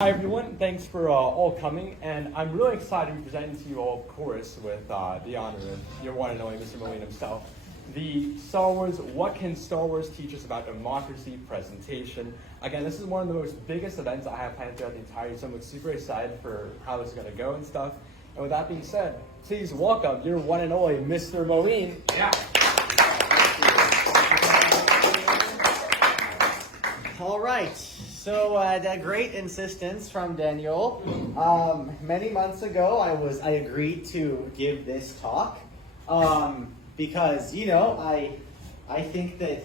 Hi everyone, thanks for all coming, and I'm really excited to be presenting to you all, of course, with the honor of your one and only Mr. Moline himself, the Star Wars, What Can Star Wars Teach Us About Democracy presentation. Again, this is one of the most biggest events I have planned throughout the entire year, so I'm super excited for how this is going to go and stuff. And with that being said, please welcome your one and only Mr. Moline. Yeah. All right. So that great insistence from Daniel. Many months ago, I agreed to give this talk because I think that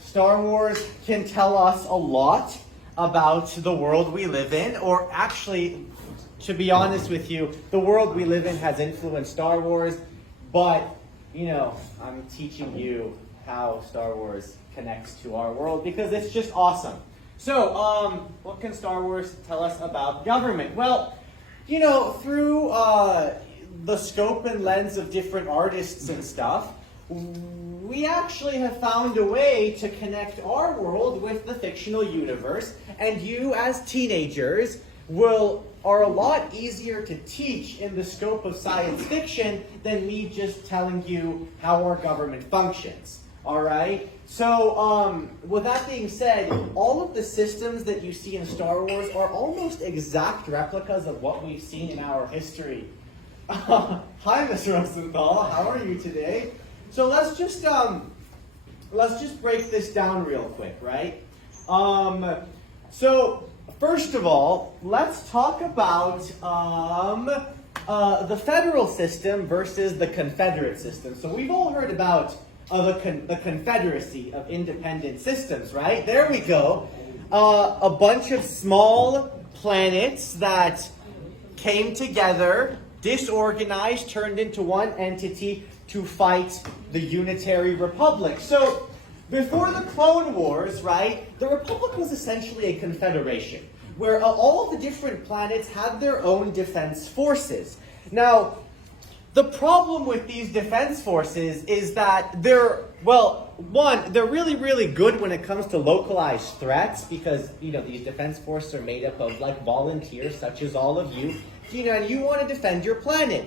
Star Wars can tell us a lot about the world we live in, or actually, to be honest with you, the world we live in has influenced Star Wars, but I'm teaching you how Star Wars connects to our world because it's just awesome. So, what can Star Wars tell us about government? Well, through the scope and lens of different artists and stuff, we actually have found a way to connect our world with the fictional universe, and you as teenagers are a lot easier to teach in the scope of science fiction than me just telling you how our government functions. All right? So, with that being said, all of the systems that you see in Star Wars are almost exact replicas of what we've seen in our history. Hi, Ms. Rosenthal. How are you today? So let's just break this down real quick, right? So first of all, let's talk about the federal system versus the Confederate system. So we've all heard about the Confederacy of Independent Systems, right? There we go. A bunch of small planets that came together, disorganized, turned into one entity to fight the Unitary Republic. So, before the Clone Wars, right, the Republic was essentially a confederation, where all of the different planets had their own defense forces. Now, the problem with these defense forces is that they're really, really good when it comes to localized threats because, these defense forces are made up of, volunteers such as all of you, and you want to defend your planet.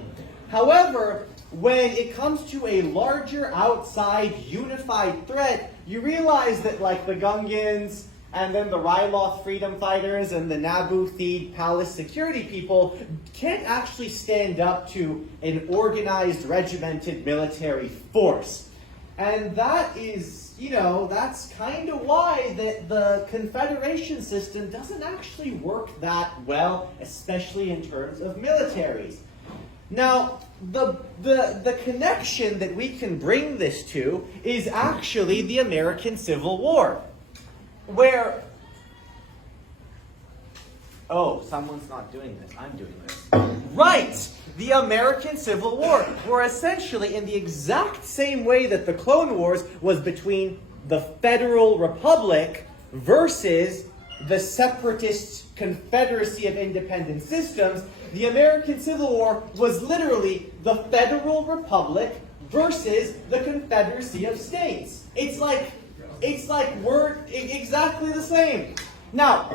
However, when it comes to a larger, outside, unified threat, you realize that, the Gungans, and then the Ryloth freedom fighters and the Naboo Theed palace security people can't actually stand up to an organized, regimented military force. And that is, that's kind of why the Confederation system doesn't actually work that well, especially in terms of militaries. Now, the connection that we can bring this to is actually the American Civil War. Where, someone's not doing this, I'm doing this. Right! The American Civil War, where essentially in the exact same way that the Clone Wars was between the Federal Republic versus the separatist Confederacy of Independent Systems, the American Civil War was literally the Federal Republic versus the Confederacy of States. It's like we're exactly the same. Now,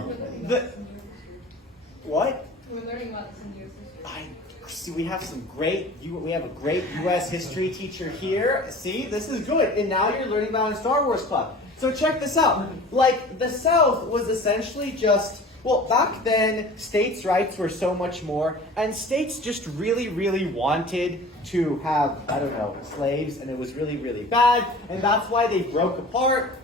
what? We're learning about this in U.S. history. See, we have a great U.S. history teacher here. See, this is good. And now you're learning about a Star Wars club. So check this out. The South was essentially just, back then, states' rights were so much more, and states just really, really wanted to have, slaves, and it was really, really bad, and that's why they broke apart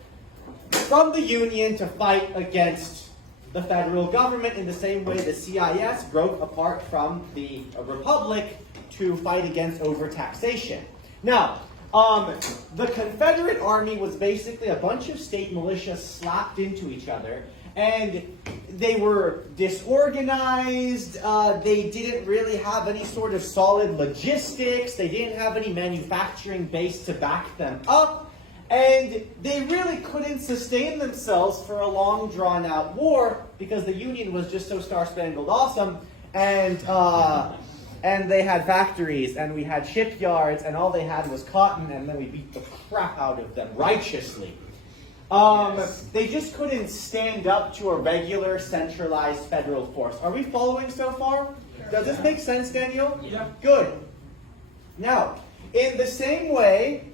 from the Union to fight against the federal government in the same way the CIS broke apart from the Republic to fight against overtaxation. Now, the Confederate Army was basically a bunch of state militia slapped into each other, and they were disorganized, they didn't really have any sort of solid logistics, they didn't have any manufacturing base to back them up, and they really couldn't sustain themselves for a long, drawn-out war because the Union was just so star-spangled awesome, and they had factories, and we had shipyards, and all they had was cotton, and then we beat the crap out of them righteously. They just couldn't stand up to a regular centralized federal force. Are we following so far? Does this make sense, Daniel? Yeah. Good. Now, in the same way,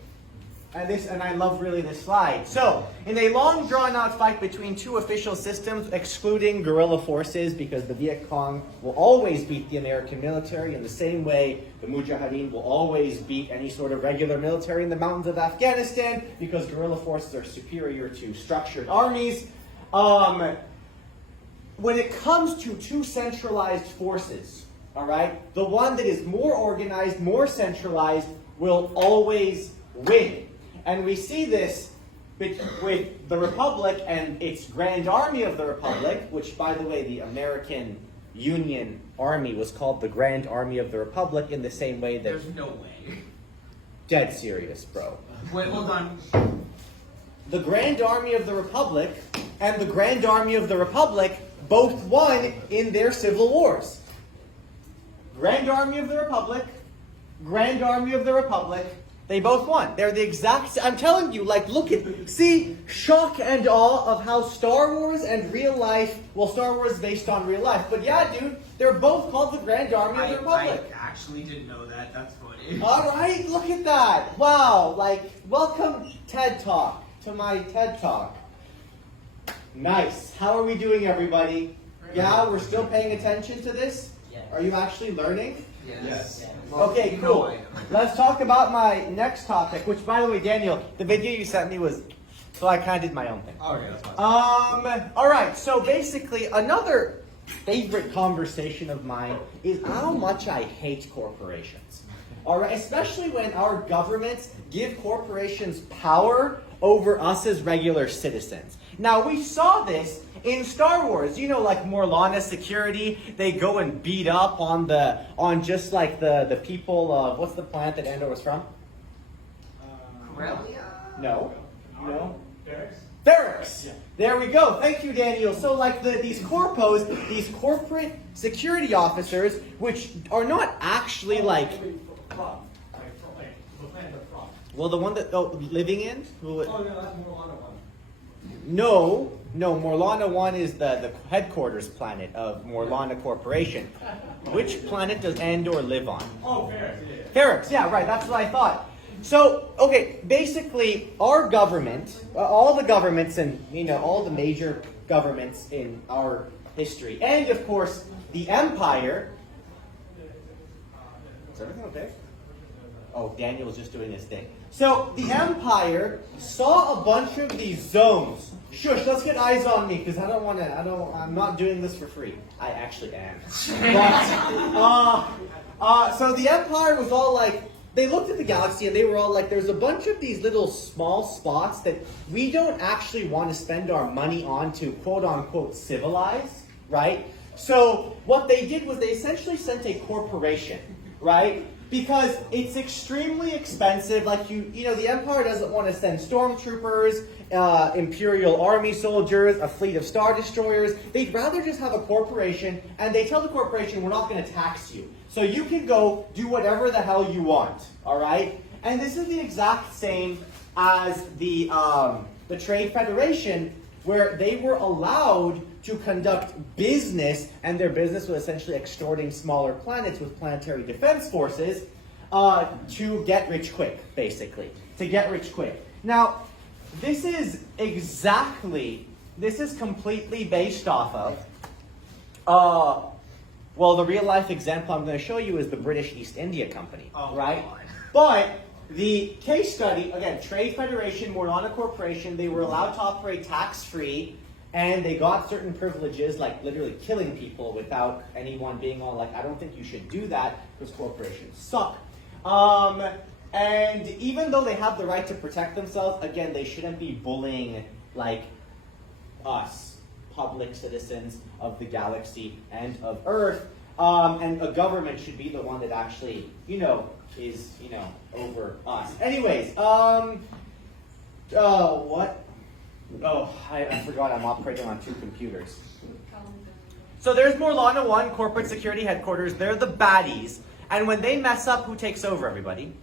and I love really this slide. So, in a long drawn-out fight between two official systems, excluding guerrilla forces, because the Viet Cong will always beat the American military, in the same way the Mujahideen will always beat any sort of regular military in the mountains of Afghanistan, because guerrilla forces are superior to structured armies. When it comes to two centralized forces, all right, the one that is more organized, more centralized, will always win. And we see this with the Republic and its Grand Army of the Republic, which, by the way, the American Union Army was called the Grand Army of the Republic in the same way that... There's no way. Dead serious, bro. Wait, hold on. The Grand Army of the Republic and the Grand Army of the Republic both won in their civil wars. Grand Army of the Republic, Grand Army of the Republic, they both won. They're the exact, I'm telling you, like, look at, see, shock and awe of how Star Wars and real life, well, Star Wars is based on real life, but yeah, dude, they're both called the Grand Army of the Republic. I actually didn't know that. That's funny. All right, look at that. Wow, like, welcome TED Talk to my TED Talk. Nice. How are we doing, everybody? Yeah, we're still paying attention to this? Yes. Are you actually learning? Yes. Okay, cool. Let's talk about my next topic, which, by the way, Daniel, the video you sent me was, so I kind of did my own thing. Oh, yeah, that's fine. All right, so basically, another favorite conversation of mine is how much I hate corporations. All right, especially when our governments give corporations power over us as regular citizens. Now, we saw this in Star Wars. You know, like Morlana Security, they go and beat up on just like the people of, what's the planet that Andor was from? Corellia? No. No? Barracks? Barracks. Yeah. There we go. Thank you, Daniel. So, like these corpos, these corporate security officers, which are not actually like. Well, the one that living in. Oh no, that's Morlana one. No, Morlana 1 is the headquarters planet of Morlana Corporation. Which planet does Andor live on? Oh, Barracks, yeah. Barracks, yeah, right, that's what I thought. So, okay, basically, our government, all the governments and, you know, all the major governments in our history, and of course, the Empire. Is everything okay? Oh, Daniel was just doing his thing. So, the Empire saw a bunch of these zones. Shush, let's get eyes on me, because I'm not doing this for free. I actually am. But, so the Empire was all like, they looked at the galaxy and they were all like, there's a bunch of these little small spots that we don't actually want to spend our money on to quote unquote civilize, right? So what they did was they essentially sent a corporation, right? Because it's extremely expensive. Like you know, the Empire doesn't want to send stormtroopers, Imperial Army soldiers, a fleet of Star Destroyers. They'd rather just have a corporation, and they tell the corporation, we're not going to tax you. So you can go do whatever the hell you want, all right? And this is the exact same as the Trade Federation, where they were allowed to conduct business, and their business was essentially extorting smaller planets with planetary defense forces to get rich quick, basically. To get rich quick. Now, this is completely based off of, well, the real life example I'm going to show you is the British East India Company, right? God. But the case study, again, Trade Federation, Morlana Corporation, they were allowed to operate tax-free, and they got certain privileges, like literally killing people without anyone being all like, I don't think you should do that, because corporations suck. And even though they have the right to protect themselves, again, they shouldn't be bullying, like, us, public citizens of the galaxy and of Earth. And a government should be the one that actually, is, over us. Anyways, what? Oh, I forgot I'm operating on two computers. So there's Morlana 1, Corporate Security Headquarters. They're the baddies. And when they mess up, who takes over, everybody?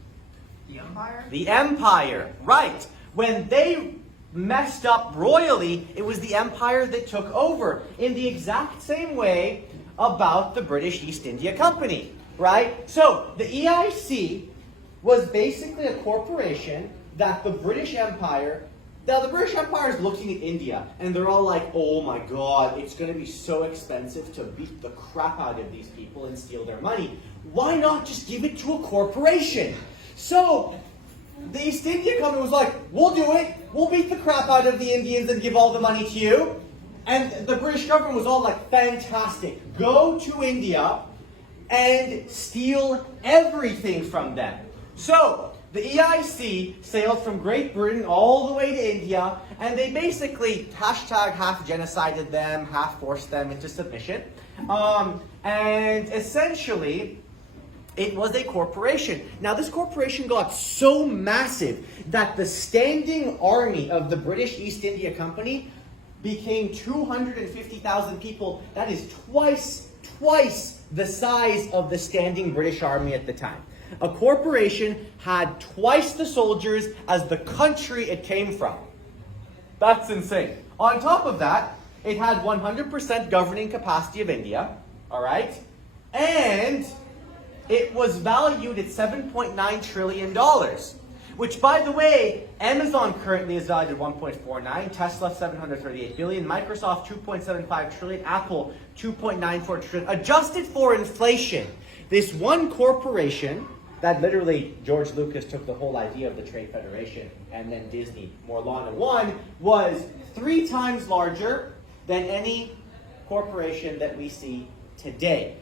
The Empire? The Empire, right. When they messed up royally, it was the empire that took over in the exact same way about the British East India Company, right? So the EIC was basically a corporation that the British Empire, now the British Empire is looking at India and they're all like, oh my God, it's going to be so expensive to beat the crap out of these people and steal their money. Why not just give it to a corporation? So the East India Company was like, we'll do it. We'll beat the crap out of the Indians and give all the money to you. And the British government was all like, fantastic. Go to India and steal everything from them. So the EIC sailed from Great Britain all the way to India, and they basically hashtag half genocided them, half forced them into submission. And essentially, it was a corporation. Now, this corporation got so massive that the standing army of the British East India Company became 250,000 people. That is twice the size of the standing British army at the time. A corporation had twice the soldiers as the country it came from. That's insane. On top of that, it had 100% governing capacity of India, all right? And it was valued at $7.9 trillion, which, by the way, Amazon currently is valued at 1.49, Tesla 738 billion, Microsoft 2.75 trillion, Apple 2.94 trillion. Adjusted for inflation, this one corporation that literally George Lucas took the whole idea of the Trade Federation and then Disney, Morlana won, was 3 times larger than any corporation that we see today.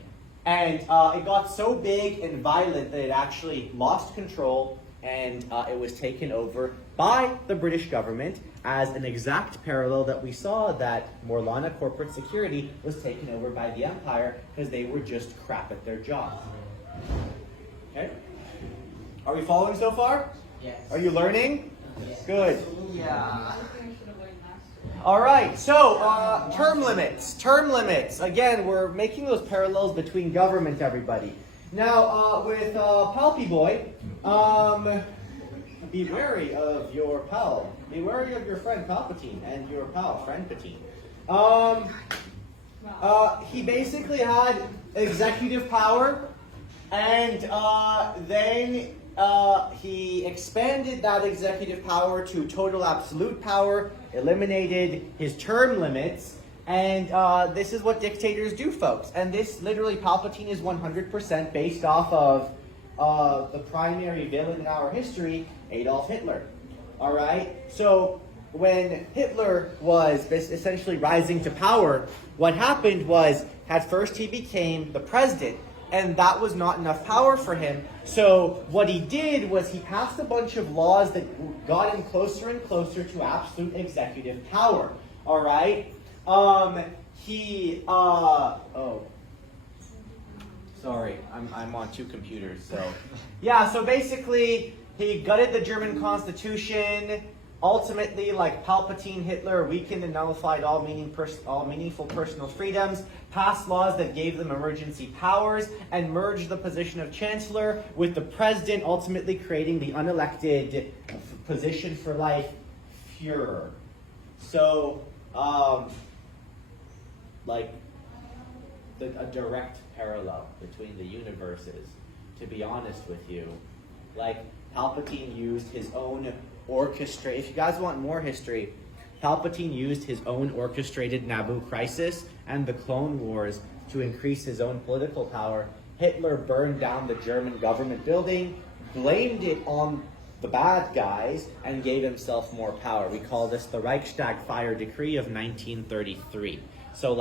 And it got so big and violent that it actually lost control, and it was taken over by the British government as an exact parallel that we saw that Morlana Corporate Security was taken over by the Empire because they were just crap at their job. Okay? Are we following so far? Yes. Are you learning? Yes. Good. Yeah. All right, so term limits. Term limits. Again, we're making those parallels between government, everybody. Now, with Palpy Boy, be wary of your pal. Be wary of your friend Palpatine and your pal, friend Patine. He basically had executive power, and then he expanded that executive power to total absolute power, eliminated his term limits, and this is what dictators do, folks. And this, literally, Palpatine is 100% based off of the primary villain in our history, Adolf Hitler. All right? So when Hitler was essentially rising to power, what happened was, at first he became the president, and that was not enough power for him. So what he did was he passed a bunch of laws that got him closer and closer to absolute executive power. All right? Sorry, I'm on 2 computers. So, yeah. So basically, he gutted the German Constitution. Ultimately, like Palpatine, Hitler weakened and nullified all meaningful personal freedoms, passed laws that gave them emergency powers, and merged the position of Chancellor with the President, ultimately creating the unelected position for life, Führer. So, a direct parallel between the universes, to be honest with you. Like, Palpatine used his own orchestrate. If you guys want more history, Palpatine used his own orchestrated Naboo crisis and the Clone Wars to increase his own political power. Hitler burned down the German government building, blamed it on the bad guys, and gave himself more power. We call this the Reichstag Fire Decree of 1933. So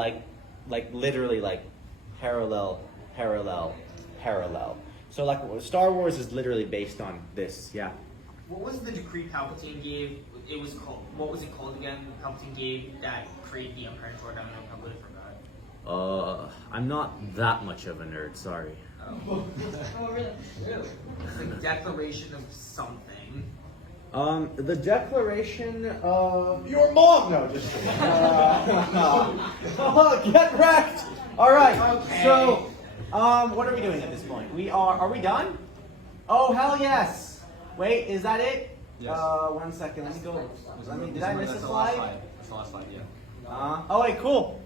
literally parallel. So Star Wars is literally based on this, yeah. What was the decree Palpatine gave? It was called. What was it called again? Palpatine gave that created the Empire and tore down the Empire. I forgot. I'm not that much of a nerd, sorry. Oh. Oh, really? Really? It's like a declaration of something. The Declaration of your mom. No, just kidding. Get wrecked. All right. Okay. So, what are we doing at this point? Are we done? Oh, hell yes. Wait, is that it? Yes. 1 second. Let me go. Did This I one- miss a that's the last slide? That's the last slide, yeah. Oh wait, cool.